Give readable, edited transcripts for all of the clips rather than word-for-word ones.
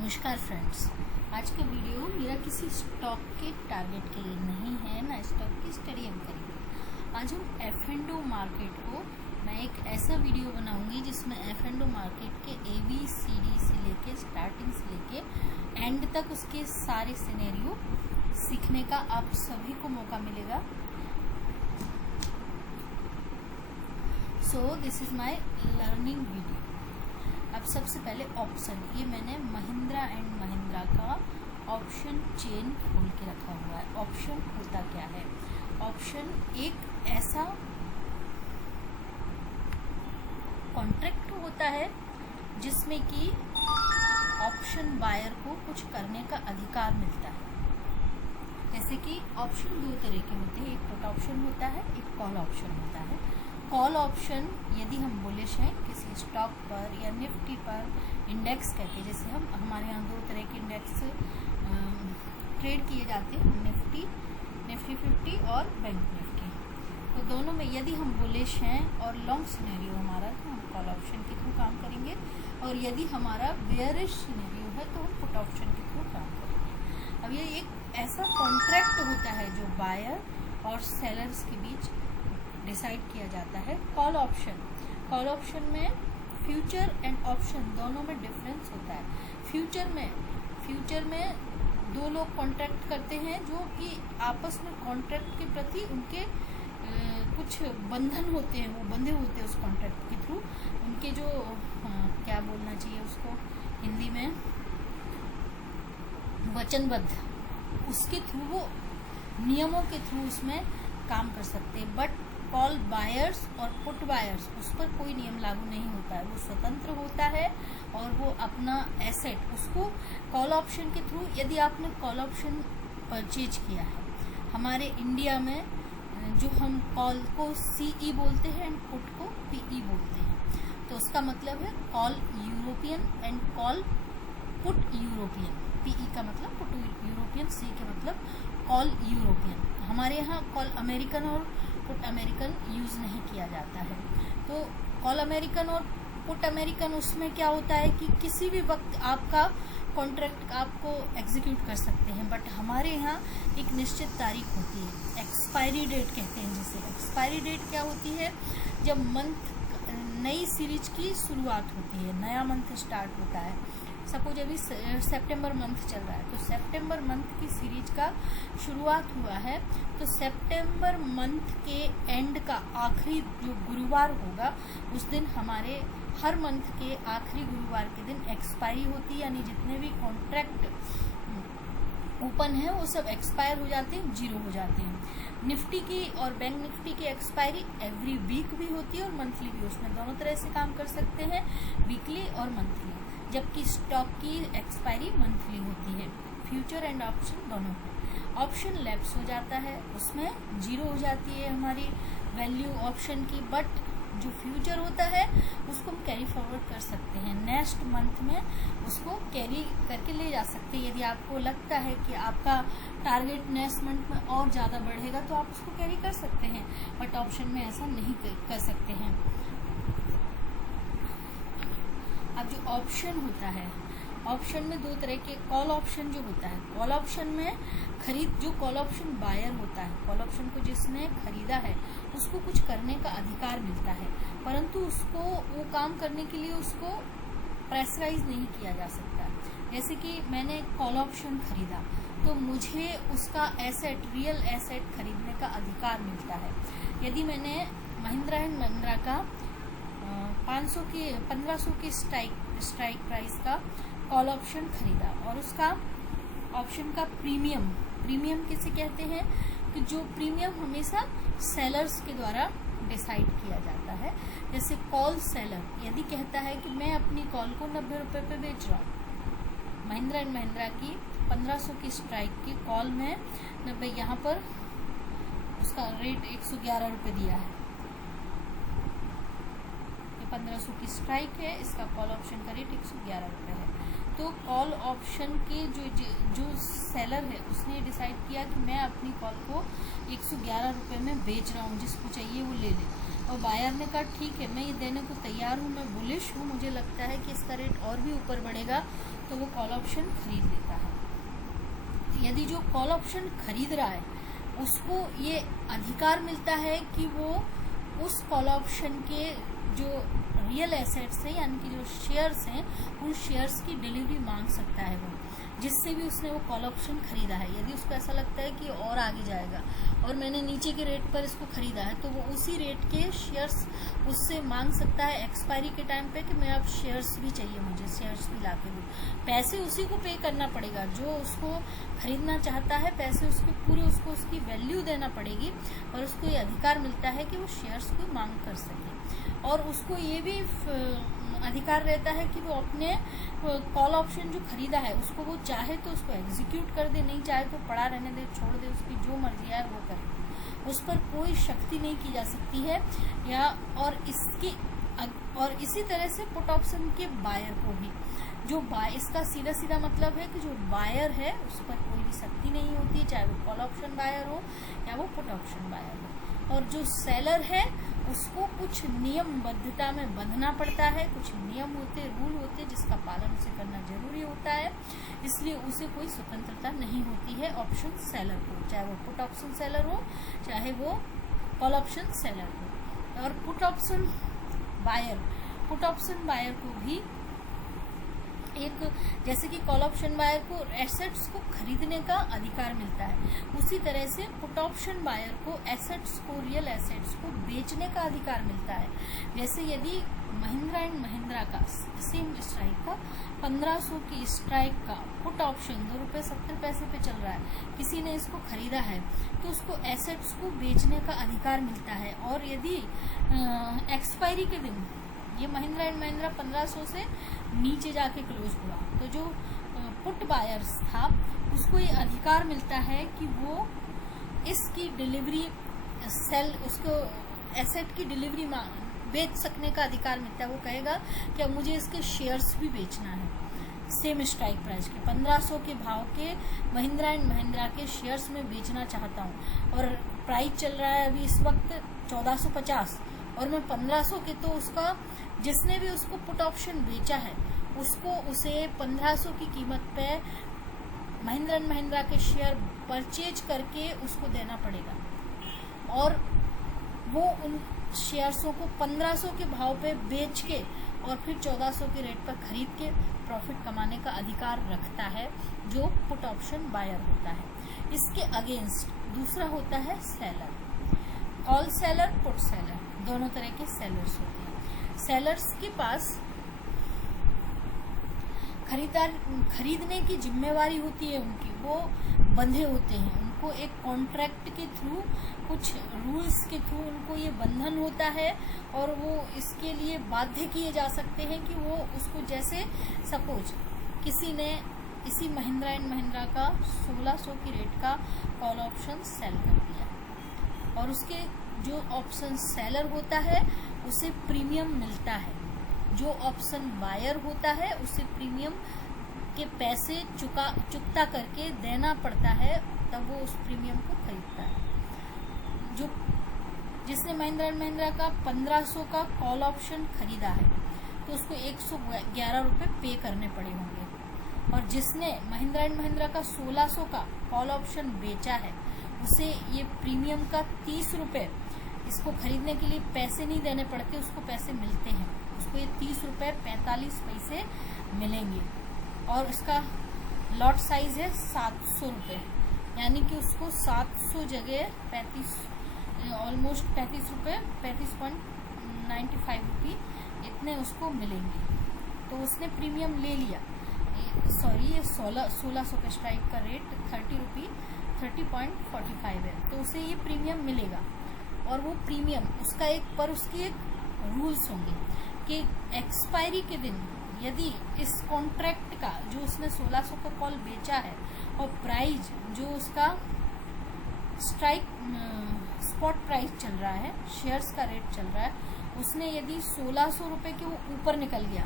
नमस्कार फ्रेंड्स, आज का वीडियो मेरा किसी स्टॉक के टारगेट के लिए नहीं है, ना स्टॉक की स्टडी हम करेंगे। आज हम F&O मार्केट को मैं एक ऐसा वीडियो बनाऊंगी जिसमें F&O मार्केट के ABCD से लेके स्टार्टिंग से लेके एंड तक उसके सारे सिनेरियो सीखने का आप सभी को मौका मिलेगा। So this is my learning video. अब सबसे पहले ऑप्शन, ये मैंने महिंद्रा एंड महिंद्रा का ऑप्शन चेन खोल के रखा हुआ है। ऑप्शन होता क्या है? ऑप्शन एक ऐसा कॉन्ट्रैक्ट होता है जिसमें कि ऑप्शन बायर को कुछ करने का अधिकार मिलता है। जैसे कि ऑप्शन दो तरह के होते हैं, एक पुट ऑप्शन होता है, एक कॉल ऑप्शन होता है। कॉल ऑप्शन यदि हम बुलिश हैं किसी स्टॉक पर या निफ्टी पर, इंडेक्स कहते हैं, जैसे हमारे यहाँ दो तरह के इंडेक्स ट्रेड किए जाते हैं, निफ्टी 50 और बैंक निफ्टी। तो दोनों में यदि हम बुलिश हैं और लॉन्ग सिनेरियो हमारा, तो हम कॉल ऑप्शन के थ्रू काम करेंगे, और यदि हमारा बेयरिश सिनेरियो है तो हम पुट ऑप्शन के थ्रू काम करेंगे। अब ये एक ऐसा कॉन्ट्रैक्ट होता है जो बायर और सेलर्स के बीच डिसाइड किया जाता है। कॉल ऑप्शन में फ्यूचर एंड ऑप्शन दोनों में डिफरेंस होता है। फ्यूचर में दो लोग कॉन्ट्रैक्ट करते हैं जो कि आपस में कॉन्ट्रैक्ट के प्रति उनके कुछ बंधन होते हैं, वो बंधे होते हैं उस कॉन्ट्रैक्ट के थ्रू। उनके जो क्या बोलना चाहिए उसको हिंदी में, वचनबद्ध, उसके थ्रू, वो नियमों के थ्रू उसमें काम कर सकते हैं। बट कॉल बायर्स और पुट बायर्स, उस पर कोई नियम लागू नहीं होता है, वो स्वतंत्र होता है और वो अपना एसेट, उसको कॉल ऑप्शन के थ्रू, यदि आपने कॉल ऑप्शन परचेज किया है हमारे इंडिया में, जो हम कॉल को CE बोलते हैं एंड पुट को PE बोलते हैं, तो उसका मतलब है call European and call put European. PE का मतलब पुट यूरोपियन, C का मतलब कॉल यूरोपियन। हमारे यहाँ कॉल अमेरिकन और पुट अमेरिकन यूज नहीं किया जाता है। तो कॉल अमेरिकन और पुट अमेरिकन, उसमें क्या होता है कि किसी भी वक्त आपका कॉन्ट्रैक्ट आपको एग्जीक्यूट कर सकते हैं, बट हमारे यहाँ एक निश्चित तारीख होती है, एक्सपायरी डेट कहते हैं जिसे। एक्सपायरी डेट क्या होती है? जब मंथ नई सीरीज की शुरुआत होती है, नया मंथ स्टार्ट होता है। सपोज अभी सितंबर मंथ चल रहा है, तो सितंबर मंथ की सीरीज का शुरुआत हुआ है, तो सितंबर मंथ के एंड का आखिरी जो गुरुवार होगा, उस दिन हमारे हर मंथ के आखिरी गुरुवार के दिन एक्सपायरी होती है, यानी जितने भी कॉन्ट्रैक्ट ओपन है वो सब एक्सपायर हो जाते हैं, जीरो हो जाते हैं। निफ्टी की और बैंक निफ्टी की एक्सपायरी एवरी वीक भी होती है और मंथली भी, उसमें दोनों तरह से काम कर सकते हैं, वीकली और मंथली, जबकि स्टॉक की एक्सपायरी मंथली होती है। फ्यूचर एंड ऑप्शन दोनों। ऑप्शन लैप्स हो जाता है, उसमें जीरो हो जाती है हमारी वैल्यू ऑप्शन की, बट जो फ्यूचर होता है उसको हम कैरी फॉरवर्ड कर सकते हैं, नेक्स्ट मंथ में उसको कैरी करके ले जा सकते हैं। यदि आपको लगता है कि आपका टारगेट नेक्स्ट मंथ में और ज़्यादा बढ़ेगा तो आप उसको कैरी कर सकते हैं, बट ऑप्शन में ऐसा नहीं कर सकते हैं। अब जो ऑप्शन होता है, ऑप्शन में दो तरह के, कॉल ऑप्शन जो होता है, कॉल ऑप्शन में जो कॉल ऑप्शन बायर होता है, कॉल ऑप्शन को जिसने खरीदा है उसको कुछ करने का अधिकार मिलता है, परंतु उसको वो काम करने के लिए उसको प्रेशराइज नहीं किया जा सकता। जैसे कि मैंने कॉल ऑप्शन खरीदा तो मुझे उसका एसेट, रियल एसेट खरीदने का अधिकार मिलता है। यदि मैंने महिंद्रा एंड महिंद्रा का 1500 की स्ट्राइक प्राइस का कॉल ऑप्शन खरीदा, और उसका ऑप्शन का प्रीमियम किसे कहते हैं कि जो प्रीमियम हमेशा सेलर्स के द्वारा डिसाइड किया जाता है। जैसे कॉल सेलर यदि कहता है कि मैं अपनी कॉल को 90 रुपये पे बेच रहा हूँ, महिंद्रा एंड महिंद्रा की 1500 की स्ट्राइक की कॉल में 90, यहाँ पर उसका रेट 111 रुपये दिया है, 1500 की स्ट्राइक है, इसका कॉल ऑप्शन का रेट 111 रुपये है। तो कॉल ऑप्शन के जो सेलर है उसने डिसाइड किया कि मैं अपनी कॉल को 111 रुपये में बेच रहा हूँ, जिसको चाहिए वो ले ले, और बायर ने कहा ठीक है मैं ये देने को तैयार हूँ, मैं बुलिश हूँ, मुझे लगता है कि इसका रेट और भी ऊपर बढ़ेगा, तो वो कॉल ऑप्शन खरीद लेता है। यदि जो कॉल ऑप्शन खरीद रहा है उसको ये अधिकार मिलता है कि वो उस कॉल ऑप्शन के जो रियल एसेट्स हैं यानी कि जो शेयर्स हैं उन शेयर्स की डिलीवरी मांग सकता है वो, जिससे भी उसने वो कॉल ऑप्शन खरीदा है। यदि उसको ऐसा लगता है कि और आगे जाएगा और मैंने नीचे के रेट पर इसको खरीदा है तो वो उसी रेट के शेयर्स उससे मांग सकता है एक्सपायरी के टाइम पे कि मैं अब शेयर्स भी चाहिए, मुझे शेयर्स भी ला के दो। पैसे उसी को पे करना पड़ेगा जो उसको खरीदना चाहता है, पैसे उसके पूरे उसको उसकी वैल्यू देना पड़ेगी और उसको ये अधिकार मिलता है कि वो शेयर्स की मांग कर सके। और उसको ये भी अधिकार रहता है कि वो अपने कॉल ऑप्शन जो खरीदा है उसको वो चाहे तो उसको एग्जीक्यूट कर दे, नहीं चाहे तो पड़ा रहने दे, छोड़ दे, उसकी जो मर्जी है वो करे। उस पर कोई शक्ति नहीं की जा सकती है या और इसी तरह से पुट ऑप्शन के बायर को भी, जो इसका सीधा सीधा मतलब है कि जो बायर है उस पर कोई भी शक्ति नहीं होती, चाहे वो कॉल ऑप्शन बायर हो या वो पुट ऑप्शन बायर हो। और जो सेलर है उसको कुछ नियमबद्धता में बंधना पड़ता है, कुछ नियम होते, रूल होते जिसका पालन उसे करना जरूरी होता है, इसलिए उसे कोई स्वतंत्रता नहीं होती है ऑप्शन सेलर को, चाहे वो पुट ऑप्शन सेलर हो चाहे वो कॉल ऑप्शन सेलर हो। और पुट ऑप्शन बायर को भी एक, जैसे कि कॉल ऑप्शन बायर को एसेट्स को खरीदने का अधिकार मिलता है, उसी तरह से पुट ऑप्शन बायर को एसेट्स को, रियल एसेट्स को बेचने का अधिकार मिलता है। जैसे यदि महिंद्रा एंड महिंद्रा का सेम स्ट्राइक का 1500 की स्ट्राइक का पुट ऑप्शन ₹2.70 पे चल रहा है, किसी ने इसको खरीदा है तो उसको एसेट्स को बेचने का अधिकार मिलता है। और यदि एक्सपायरी के दिन ये महिंद्रा एंड महिंद्रा 1500 से नीचे जाके क्लोज हुआ तो जो पुट बायर्स था उसको ये अधिकार मिलता है कि वो इसकी डिलीवरी उसको एसेट की डिलीवरी बेच सकने का अधिकार मिलता है। वो कहेगा कि अब मुझे इसके शेयर्स भी बेचना है, सेम स्ट्राइक प्राइस के 1500 के भाव के महिंद्रा एंड महिंद्रा के शेयर्स में बेचना चाहता हूँ और प्राइस चल रहा है अभी इस वक्त 1450 और मैं 1500 के, तो उसका जिसने भी उसको पुट ऑप्शन बेचा है उसको उसे 1500 की कीमत पे महिंद्रा एंड महिंद्रा के शेयर परचेज करके उसको देना पड़ेगा और वो उन शेयर्सों को 1500 के भाव पे बेच के और फिर 1400 के रेट पर खरीद के प्रॉफिट कमाने का अधिकार रखता है जो पुट ऑप्शन बायर होता है। इसके अगेंस्ट दूसरा होता है seller, call seller, put seller, दोनों तरह के सेलर्स होते हैं। सेलर्स के पास खरीदने की जिम्मेवारी होती है उनकी, वो बंधे होते हैं, उनको एक कॉन्ट्रैक्ट के थ्रू, कुछ रूल्स के थ्रू उनको ये बंधन होता है और वो इसके लिए बाध्य किए जा सकते हैं कि वो उसको, जैसे सपोज किसी ने इसी महिंद्रा एंड महिंद्रा का 1600 की रेट का कॉल ऑप्शन सेल कर दिया और उसके जो ऑप्शन सेलर होता है उसे प्रीमियम मिलता है, जो ऑप्शन बायर होता है उसे प्रीमियम के पैसे चुकता करके देना पड़ता है, तब वो उस प्रीमियम को खरीदता है। जो जिसने महिंद्रा एंड महिंद्रा का 1500 का कॉल ऑप्शन खरीदा है तो उसको 111 रुपये पे करने पड़े होंगे और जिसने महिंद्रा एंड महिंद्रा का 1600 का कॉल ऑप्शन बेचा है उसे ये प्रीमियम का 30 रुपये, इसको खरीदने के लिए पैसे नहीं देने पड़ते, उसको पैसे मिलते हैं, उसको ये 30 रुपये 45 पैसे मिलेंगे और उसका लॉट साइज है 700 रुपये, यानी कि उसको 700 जगह ऑलमोस्ट 35 रुपये, 35.95 रुपये इतने उसको मिलेंगे। तो उसने प्रीमियम ले लिया, सॉरी ये 1600 का स्ट्राइक का रेट 30.45 है, तो उसे ये प्रीमियम मिलेगा और वो प्रीमियम उसका उसकी एक रूल्स होंगे कि एक्सपायरी के दिन यदि इस कॉन्ट्रैक्ट का जो उसने 1600 का कॉल बेचा है और प्राइस जो उसका स्पॉट प्राइस चल रहा है, शेयर्स का रेट चल रहा है, उसने यदि 1600 रुपये के ऊपर निकल गया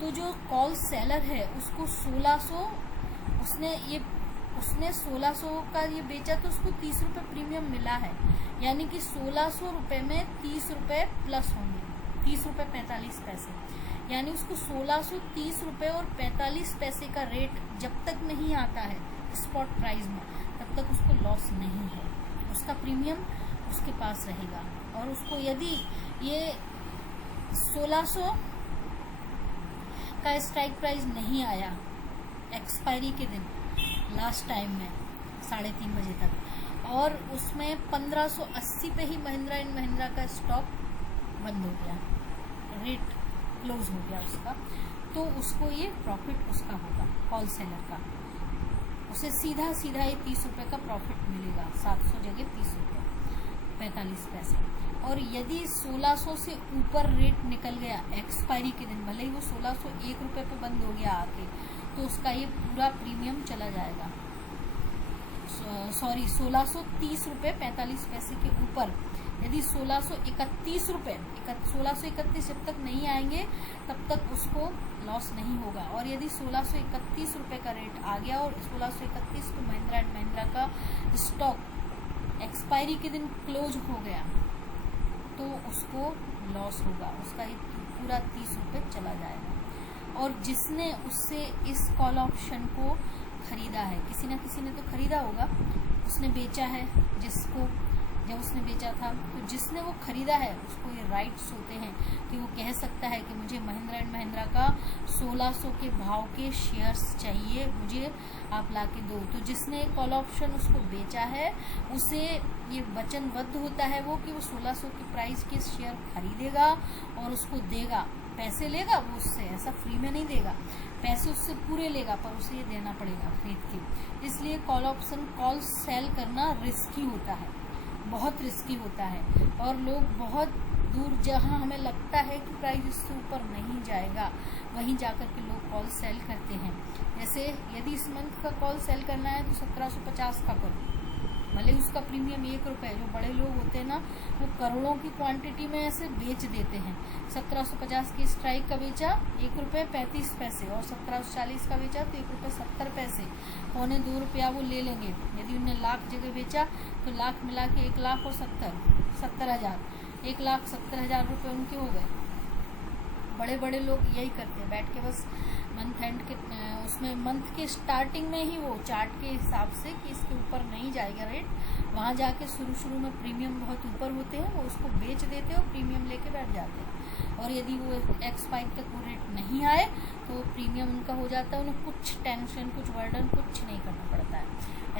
तो जो कॉल सेलर है उसको 1600 उसने 1600 का ये बेचा तो उसको 30 रुपये प्रीमियम मिला है, यानी कि 1600 रुपये में 30 रुपये प्लस होंगे, 30 रुपये 45 पैसे। यानी उसको 1630 रुपये और 45 पैसे का रेट जब तक नहीं आता है स्पॉट प्राइस में, तब तक उसको लॉस नहीं है, उसका प्रीमियम उसके पास रहेगा। और उसको यदि ये 1600 का स्ट्राइक प्राइस नहीं आया एक्सपायरी के दिन लास्ट टाइम में 3:30 बजे तक, और उसमें 1580 पे ही महिंद्रा एंड महिंद्रा का स्टॉक बंद हो गया, रेट क्लोज हो गया उसका, तो उसको ये प्रॉफिट उसका होगा कॉल सेलर का, उसे सीधा सीधा ये 30 रुपये का प्रॉफिट मिलेगा, 700 जगह 30 रुपये 45 पैसे। और यदि 1600 से ऊपर रेट निकल गया एक्सपायरी के दिन, भले ही वो 1601 रुपये पे बंद हो गया आके, तो उसका ये पूरा प्रीमियम चला जाएगा। सॉरी 1630 रुपये 45 पैसे के ऊपर यदि 1631 रुपये 1631 जब तक नहीं आएंगे तब तक उसको लॉस नहीं होगा। और यदि 1631 रुपये का रेट आ गया और 1631 को महिंद्रा एंड महिंद्रा का स्टॉक एक्सपायरी के दिन क्लोज हो गया तो उसको लॉस होगा, उसका ये पूरा 30 रुपये चला जाएगा। और जिसने उससे इस कॉल ऑप्शन को खरीदा है, किसी ना किसी ने तो खरीदा होगा, उसने बेचा है, जिसको जब उसने बेचा था तो जिसने वो खरीदा है उसको ये राइट्स होते हैं कि वो कह सकता है कि मुझे महिंद्रा एंड महिंद्रा का 1600 के भाव के शेयर्स चाहिए, मुझे आप ला के दो। तो जिसने कॉल ऑप्शन उसको बेचा है उसे ये वचनबद्ध होता है वो कि वो 1600 की प्राइस के शेयर खरीदेगा और उसको देगा, पैसे लेगा वो उससे, ऐसा फ्री में नहीं देगा, पैसे उससे पूरे लेगा पर उसे ये देना पड़ेगा खरीद के। इसलिए कॉल ऑप्शन कॉल सेल करना रिस्की होता है, बहुत रिस्की होता है, और लोग बहुत दूर जहां हमें लगता है कि प्राइस इससे ऊपर नहीं जाएगा वहीं जाकर के लोग कॉल सेल करते हैं। जैसे यदि इस मंथ का कॉल सेल करना है तो 1750 का करो, भले उसका प्रीमियम 1 रुपये, जो बड़े लोग होते हैं ना वो करोड़ों की क्वांटिटी में ऐसे बेच देते हैं। 1750 की स्ट्राइक का बेचा 1 रुपये 35 पैसे और 1740 का बेचा तो 1 रुपये 70 पैसे, 1.25 रुपया वो ले लेंगे। यदि उन्हें लाख जगह बेचा तो लाख मिला के 1,70,000 1,70,000 रुपये उनके हो गए। बड़े बड़े लोग यही करते हैं, बैठ के बस मंथ एंड के उसमें मंथ के स्टार्टिंग में ही वो चार्ट के हिसाब से कि इसके ऊपर नहीं जाएगा रेट, वहाँ जाके शुरू में प्रीमियम बहुत ऊपर होते हैं वो उसको बेच देते हैं और प्रीमियम लेके बैठ जाते हैं। और यदि वो एक्सपायर तक वो रेट नहीं आए तो प्रीमियम उनका हो जाता है, उन्हें कुछ टेंशन कुछ वर्डन कुछ नहीं करना पड़ता है,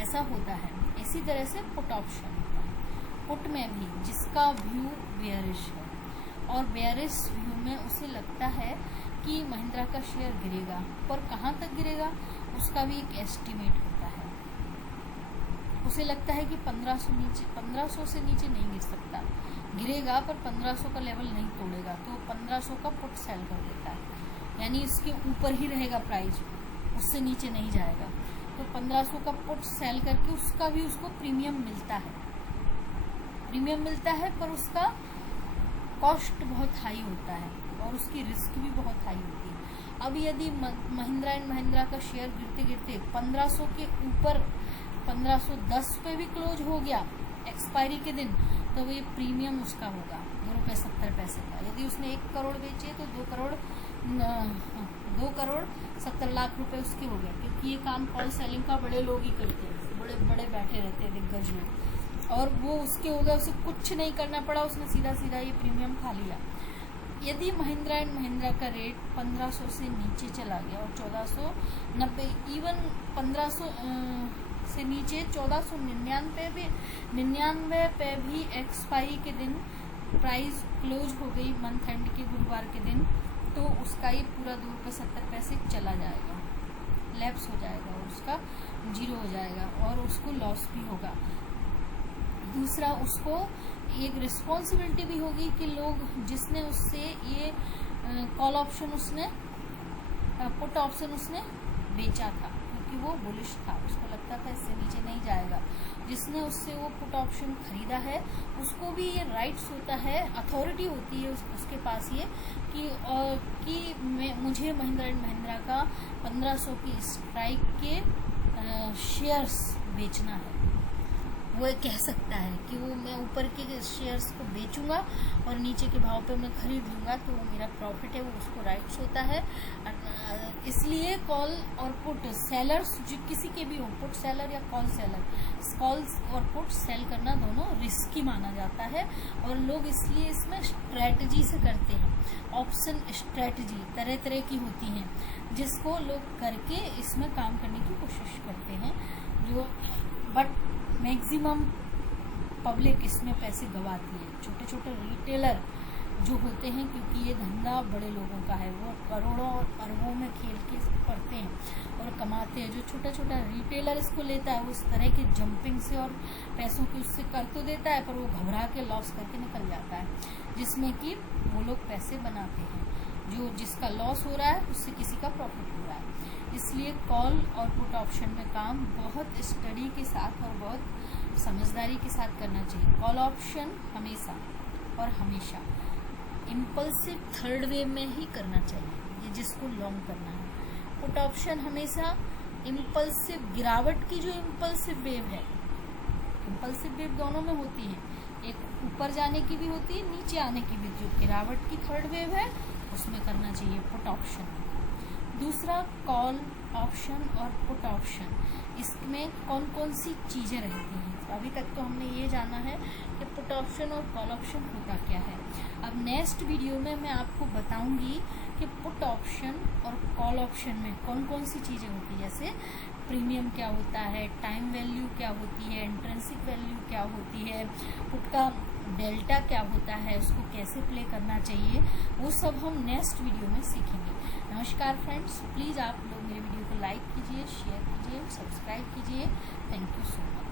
ऐसा होता है। इसी तरह से पुट ऑप्शन होता है, पुट में भी जिसका व्यू बेयरिश है और बेयरिश व्यू में उसे लगता है कि महिंद्रा का शेयर गिरेगा, पर कहाँ तक गिरेगा उसका भी एक एस्टिमेट होता है। उसे लगता है कि 1500 से नीचे नहीं गिर सकता, गिरेगा पर 1500 का लेवल नहीं तोड़ेगा, तो 1500 का पुट सेल कर देता है, यानी इसके ऊपर ही रहेगा प्राइस, उससे नीचे नहीं जाएगा। तो 1500 का पुट सेल करके उसका भी उसको प्रीमियम मिलता है, पर उसका कॉस्ट बहुत हाई होता है और उसकी रिस्क भी बहुत हाई होती है। अब यदि महिंद्रा एंड महिंद्रा का शेयर गिरते गिरते 1500 के ऊपर 1510 पे भी क्लोज हो गया एक्सपायरी के दिन, तो ये प्रीमियम उसका होगा 2 रुपये 70 पैसे का। यदि उसने 1 करोड़ बेचे तो 2 करोड़ 70 लाख रुपए उसके हो गए, क्योंकि ये काम कॉल सेलिंग का बड़े लोग ही करते हैं, बड़े बड़े बैठे रहते हैं दिग्गज लोग, और वो उसके हो गया, उसे कुछ नहीं करना पड़ा, उसने सीधा ये प्रीमियम खा लिया। यदि महिंद्रा एंड महिंद्रा का रेट 1500 से नीचे चला गया और 1490 इवन 1500 से नीचे 1499 पे भी एक्सपायरी के दिन प्राइस क्लोज हो गई मंथ एंड के गुरुवार के दिन, तो उसका ये पूरा 2 रुपये 70 पैसे चला जाएगा, लैप्स हो जाएगा और उसका 0 हो जाएगा और उसको लॉस भी होगा। दूसरा, उसको एक रिस्पॉन्सिबिलिटी भी होगी कि लोग जिसने उससे ये कॉल ऑप्शन उसने पुट ऑप्शन उसने बेचा था क्योंकि वो बुलिश था, उसको लगता था इससे नीचे नहीं जाएगा, जिसने उससे वो पुट ऑप्शन खरीदा है उसको भी ये राइट्स होता है, अथॉरिटी होती है उसके पास ये कि मुझे महिंद्रा एंड महिंद्रा का 1500 की स्ट्राइक के शेयर्स बेचना है। वो कह सकता है कि वो मैं ऊपर के शेयर्स को बेचूंगा और नीचे के भाव पे मैं खरीद लूंगा, तो वो मेरा प्रॉफिट है, वो उसको राइट्स होता है। इसलिए कॉल और पुट सेलर्स जो किसी के भी हो, पुट सेलर या कॉल सेलर, कॉल्स और पुट सेल करना दोनों रिस्की माना जाता है और लोग इसलिए इसमें स्ट्रेटजी से करते हैं। ऑप्शन स्ट्रेटजी तरह तरह की होती हैं जिसको लोग करके इसमें काम करने की कोशिश करते हैं, जो बट मैक्सिमम पब्लिक इसमें पैसे गवाती है। छोटे छोटे रिटेलर जो होते हैं, क्योंकि ये धंधा बड़े लोगों का है, वो करोड़ों और अरबों में खेल के पड़ते हैं और कमाते हैं। जो छोटा छोटा रिटेलर इसको लेता है वो इस तरह की जंपिंग से और पैसों की उससे कर तो देता है, पर वो घबरा के लॉस करके निकल जाता है, जिसमें कि वो लोग पैसे बनाते हैं। जो जिसका लॉस हो रहा है उससे किसी का प्रॉफिट हो रहा है। इसलिए कॉल और पुट ऑप्शन में काम बहुत स्टडी के साथ और बहुत समझदारी के साथ करना चाहिए। कॉल ऑप्शन हमेशा और हमेशा इम्पल्सिव थर्ड वेव में ही करना चाहिए, ये जिसको लॉन्ग करना है। पुट ऑप्शन हमेशा इम्पल्सिव गिरावट की, जो इम्पल्सिव वेव है, इम्पल्सिव वेव दोनों में होती है, एक ऊपर जाने की भी होती है, नीचे आने की भी। जो गिरावट की थर्ड वेव है उसमें करना चाहिए पुट ऑप्शन। दूसरा कॉल ऑप्शन और पुट ऑप्शन, इसमें कौन कौन सी चीज़ें रहती हैं। अभी तक तो हमने ये जाना है कि पुट ऑप्शन और कॉल ऑप्शन होता क्या है। अब नेक्स्ट वीडियो में मैं आपको बताऊंगी कि पुट ऑप्शन और कॉल ऑप्शन में कौन कौन सी चीज़ें होती हैं, जैसे प्रीमियम क्या होता है, टाइम वैल्यू क्या होती है, इंट्रिंसिक वैल्यू क्या होती है, पुट का डेल्टा क्या होता है, उसको कैसे प्ले करना चाहिए, वो सब हम नेक्स्ट वीडियो में सीखेंगे। नमस्कार फ्रेंड्स, प्लीज़ आप लोग मेरे वीडियो को लाइक कीजिए, शेयर कीजिए, सब्सक्राइब कीजिए। Thank you so much.